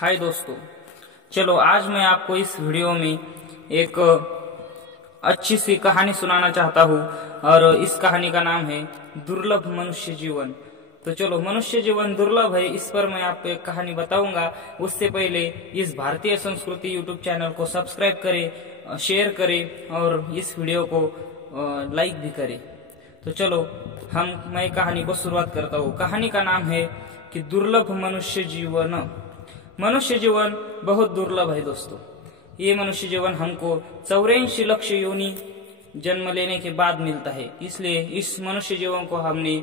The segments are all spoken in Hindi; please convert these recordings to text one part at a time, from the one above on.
हाय दोस्तों, चलो आज मैं आपको इस वीडियो में एक अच्छी सी कहानी सुनाना चाहता हूँ और इस कहानी का नाम है दुर्लभ मनुष्य जीवन। तो चलो, मनुष्य जीवन दुर्लभ है, इस पर मैं आपको एक कहानी बताऊंगा। उससे पहले इस भारतीय संस्कृति यूट्यूब चैनल को सब्सक्राइब करें, शेयर करें और इस वीडियो को लाइक भी करें। तो चलो मैं कहानी को शुरुआत करता हूँ। कहानी का नाम है कि दुर्लभ मनुष्य जीवन। मनुष्य जीवन बहुत दुर्लभ है दोस्तों। ये मनुष्य जीवन हमको 84 लाख योनि जन्म लेने के बाद मिलता है, इसलिए इस मनुष्य जीवन को हमने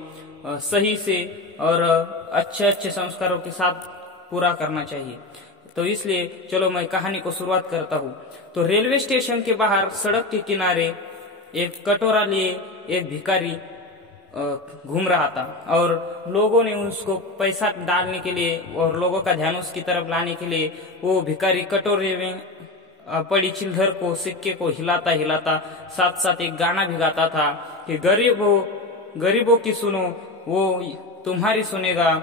सही से और अच्छे अच्छे संस्कारों के साथ पूरा करना चाहिए। तो इसलिए चलो मैं कहानी को शुरुआत करता हूँ। तो रेलवे स्टेशन के बाहर सड़क के किनारे एक कटोरा लिए एक भिखारी घूम रहा था और लोगों ने उसको पैसा डालने के लिए और लोगों का ध्यान उसकी तरफ लाने के लिए वो भिखारी कटोरे में पड़ी चिल्लर को, सिक्के को हिलाता हिलाता साथ साथ एक गाना भी गाता था कि गरीबों की सुनो वो तुम्हारी सुनेगा,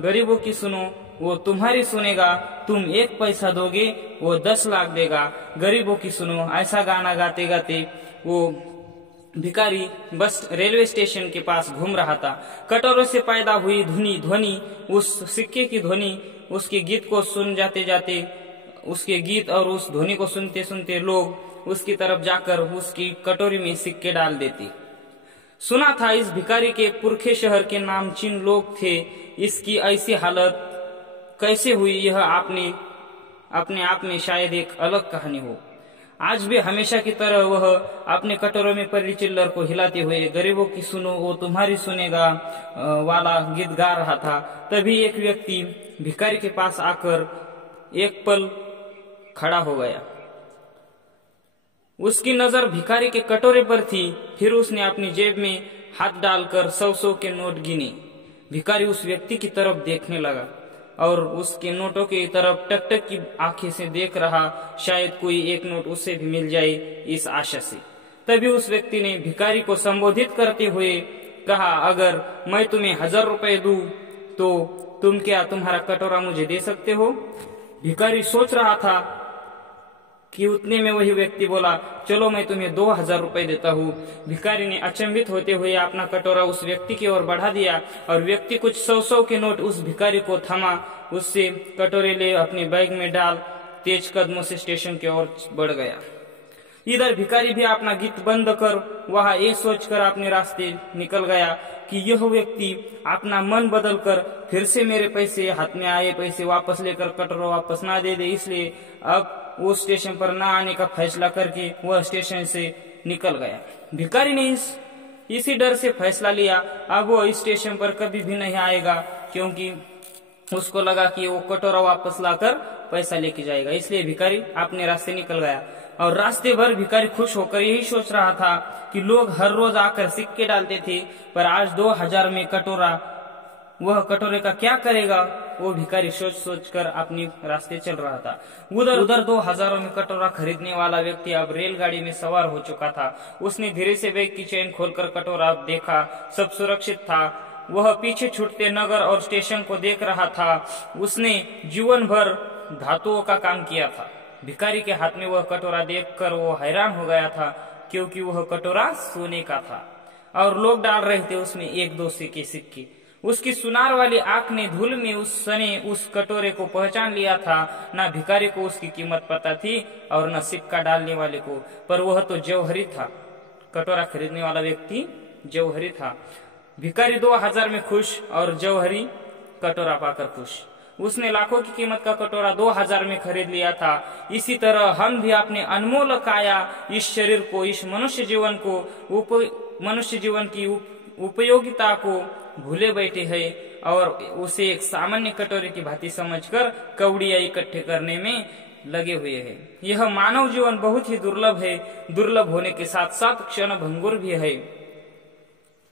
गरीबों की सुनो वो तुम्हारी सुनेगा, तुम 1 पैसा दोगे वो 10 लाख देगा, गरीबों की सुनो। ऐसा गाना गाते गाते वो भिखारी बस रेलवे स्टेशन के पास घूम रहा था। कटोरों से पैदा हुई ध्वनि, उस सिक्के की ध्वनि, उसके गीत को सुन जाते जाते, उसके गीत और उस ध्वनि को सुनते सुनते लोग उसकी तरफ जाकर उसकी कटोरी में सिक्के डाल देते। सुना था इस भिखारी के पुरखे शहर के नामचीन लोग थे। इसकी ऐसी हालत कैसे हुई, यह अपने आप में शायद एक अलग कहानी हो। आज भी हमेशा की तरह वह अपने कटोरों में पड़ी चिल्लर को हिलाते हुए गरीबों की सुनो वो तुम्हारी सुनेगा वाला गीत गा रहा था। तभी एक व्यक्ति भिखारी के पास आकर एक पल खड़ा हो गया। उसकी नजर भिखारी के कटोरे पर थी। फिर उसने अपनी जेब में हाथ डालकर 100 के नोट गिने। भिखारी उस व्यक्ति की तरफ देखने लगा और उसके नोटों की तरफ टकटक की आंखें से देख रहा, शायद कोई एक नोट उसे भी मिल जाए इस आशा से। तभी उस व्यक्ति ने भिखारी को संबोधित करते हुए कहा, अगर मैं तुम्हें 1000 रुपए दूं तो तुम क्या तुम्हारा कटोरा मुझे दे सकते हो? भिखारी सोच रहा था कि उतने में वही व्यक्ति बोला, चलो मैं तुम्हें 2000 रुपए देता हूँ। भिखारी ने अचंभित होते हुए अपना कटोरा उस व्यक्ति की ओर बढ़ा दिया और व्यक्ति कुछ 100 के नोट उस भिखारी को थमा, उससे कटोरे ले अपने बैग में डाल तेज कदमों से स्टेशन की ओर बढ़ गया। इधर भिखारी भी अपना गीत बंद कर वहां ये सोचकर अपने रास्ते निकल गया कि यह व्यक्ति अपना मन बदल कर फिर से मेरे पैसे, हाथ में आए पैसे वापस लेकर कटोरा वापस ना दे दे, इसलिए अब वो स्टेशन पर ना आने का फैसला करके वह स्टेशन से निकल गया। भिखारी ने इसी डर से फैसला लिया अब वो इस स्टेशन पर कभी भी नहीं आएगा, क्योंकि उसको लगा कि वो कटोरा वापस लाकर पैसा लेके जाएगा। इसलिए भिखारी अपने रास्ते निकल गया और रास्ते भर भिखारी खुश होकर यही सोच रहा था कि लोग हर रोज आकर सिक्के डालते थे, पर आज 2000 में कटोरा, वह कटोरे का क्या करेगा? वो भिखारी सोच सोच कर अपनी रास्ते चल रहा था। उधर 2000 में कटोरा खरीदने वाला व्यक्ति अब रेलगाड़ी में सवार हो चुका था। उसने धीरे से बैग की चेन खोलकर कटोरा देखा, सब सुरक्षित था। वह पीछे छूटते नगर और स्टेशन को देख रहा था। उसने जीवन भर धातुओं का काम किया था। भिखारी के हाथ में वह कटोरा देखकर वो हैरान हो गया था, क्योंकि वह कटोरा सोने का था और लोग डाल रहे थे उसमें 1-2 के सिक्के। उसकी सुनार वाली आंख ने धूल में उस कटोरे को पहचान लिया था। न भिखारी को उसकी कीमत पता थी और न सिक्का डालने वाले को, पर वह तो जौहरी था। कटोरा खरीदने वाला व्यक्ति जौहरी था। भिखारी 2000 में खुश और जौहरी कटोरा पाकर खुश। उसने लाखों की कीमत का कटोरा 2000 में खरीद लिया था। इसी तरह हम भी अपने अनमोल काया, इस शरीर को, इस मनुष्य जीवन की उपयोगिता को भूले बैठे हैं और उसे एक सामान्य कटोरे की भांति समझकर कौड़ियां इकट्ठे करने में लगे हुए हैं। यह मानव जीवन बहुत ही दुर्लभ है, दुर्लभ होने के साथ साथ क्षणभंगुर भी है।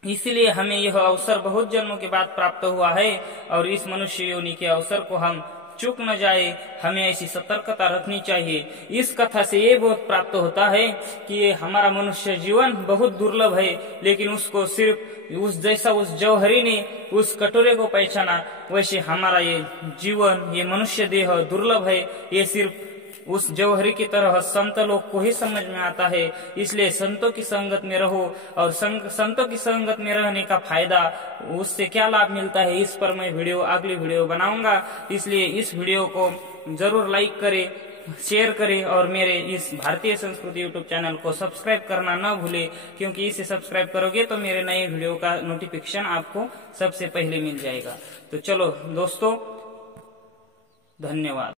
इसलिए हमें यह अवसर बहुत जन्मों के बाद प्राप्त हुआ है और इस मनुष्य योनि के अवसर को हम चूक न जाए, हमें ऐसी सतर्कता रखनी चाहिए। इस कथा से ये बहुत प्राप्त होता है कि ये हमारा मनुष्य जीवन बहुत दुर्लभ है, लेकिन उसको सिर्फ उस जौहरी ने उस कटोरे को पहचाना, वैसे हमारा ये जीवन, ये मनुष्य देह दुर्लभ है। ये सिर्फ उस जौहरी की तरह संत लोग को ही समझ में आता है। इसलिए संतों की संगत में रहो, और संतों की संगत में रहने का फायदा, उससे क्या लाभ मिलता है, इस पर मैं अगली वीडियो बनाऊंगा। इसलिए इस वीडियो को जरूर लाइक करें, शेयर करें, और मेरे इस भारतीय संस्कृति यूट्यूब चैनल को सब्सक्राइब करना न भूले, क्योंकि इसे सब्सक्राइब करोगे तो मेरे नए वीडियो का नोटिफिकेशन आपको सबसे पहले मिल जाएगा। तो चलो दोस्तों, धन्यवाद।